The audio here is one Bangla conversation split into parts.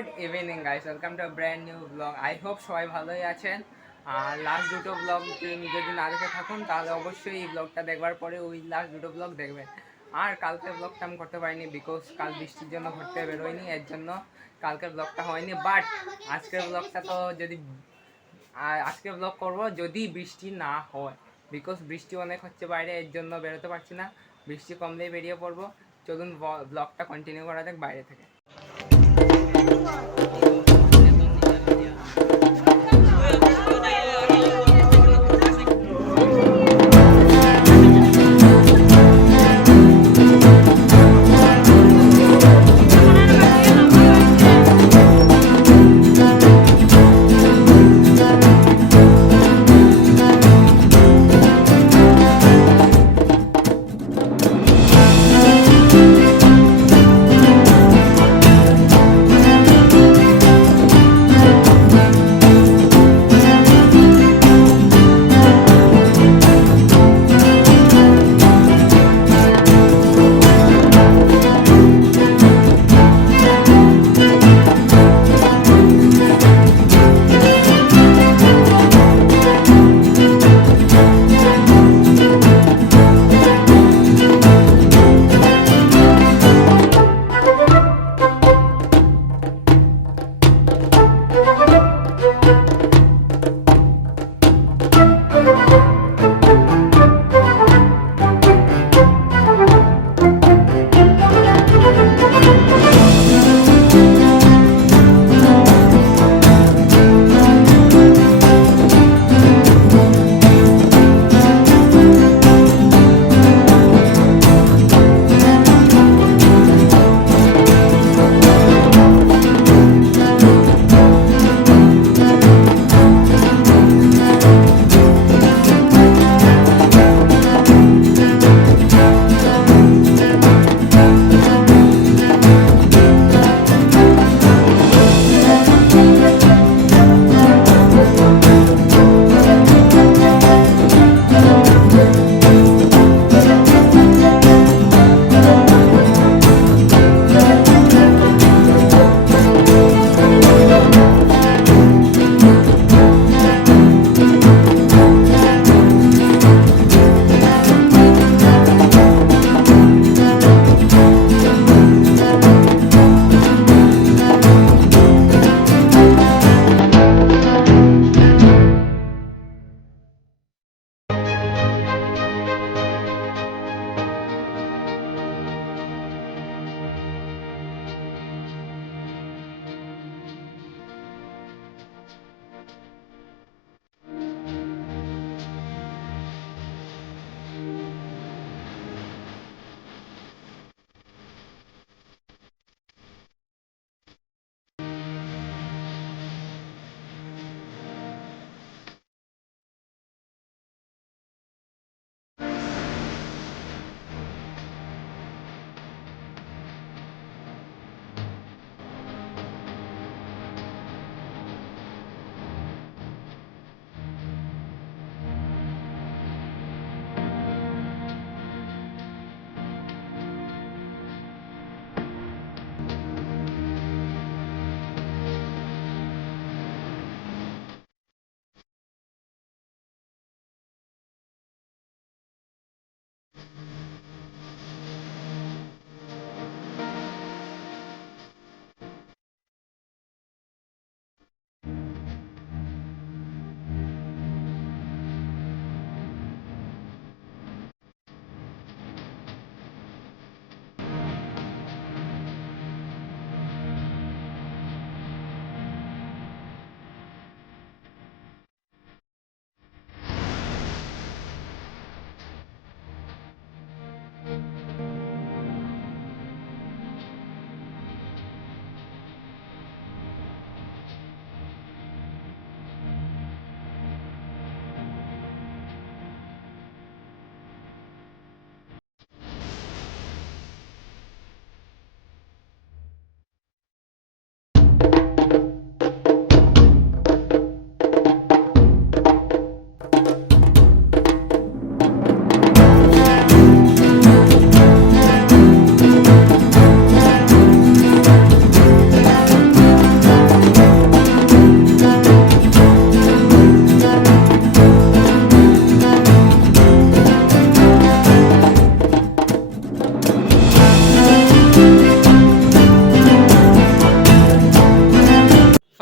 Good evening guys, welcome to brand new blog. I hope সবাই ভালোই আছেন। আর লাস্ট দুটো ব্লগ যদি না দেখে থাকুন তাহলে অবশ্যই এই ব্লগটা দেখবার পরে ওই লাস্ট দুটো ব্লগ দেখবেন। আর কালকের ব্লগটা আমি করতে পারিনি বিকজ কাল বৃষ্টির জন্য ঘুরতে বেরোয়নি, এর জন্য কালকের ব্লগটা হয়নি। বাট আজকের ব্লগটা তো যদি আজকে ব্লগ করব যদি বৃষ্টি না হয়, বিকজ বৃষ্টি অনেক হচ্ছে বাইরে, এর জন্য বেরোতে পারছি না। বৃষ্টি কমলেই বেরিয়ে পড়বো। চলুন ব্লগটা কন্টিনিউ করা যাক বাইরে থেকে।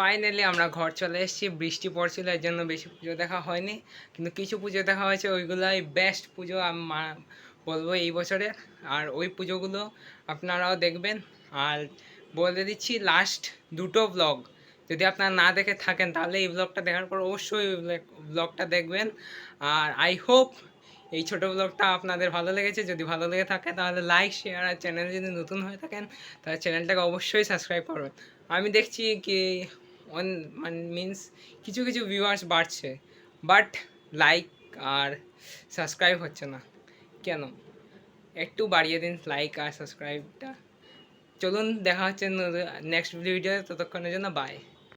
ফাইনালি আমরা ঘর চলে এসেছি। বৃষ্টি পড়ছিল, এর জন্য বেশি পুজো দেখা হয়নি, কিন্তু কিছু পুজো দেখা হয়েছে, ওইগুলোই বেস্ট পুজো আমি বলবো এই বছরে। আর ওই পুজোগুলো আপনারাও দেখবেন। আর বলে দিচ্ছি, লাস্ট দুটো ব্লগ যদি আপনারা না দেখে থাকেন তাহলে এই ব্লগটা দেখার পর অবশ্যই ওই ব্লগটা দেখবেন। আর আই হোপ এই ছোটো ব্লগটা আপনাদের ভালো লেগেছে। যদি ভালো লেগে থাকে তাহলে লাইক, শেয়ার, আর চ্যানেলে যদি নতুন হয়ে থাকেন তাহলে চ্যানেলটাকে অবশ্যই সাবস্ক্রাইব করবেন। আমি দেখছি কি মানে মিন্স কিছু কিছু ভিউয়ার্স বাড়ছে, বাট লাইক আর সাবস্ক্রাইব হচ্ছে না কেন? একটু বাড়িয়ে দিন লাইক আর সাবস্ক্রাইবটা। চলুন দেখা হচ্ছে নেক্সট ভিডিওতে, ততক্ষণের জন্য বাই।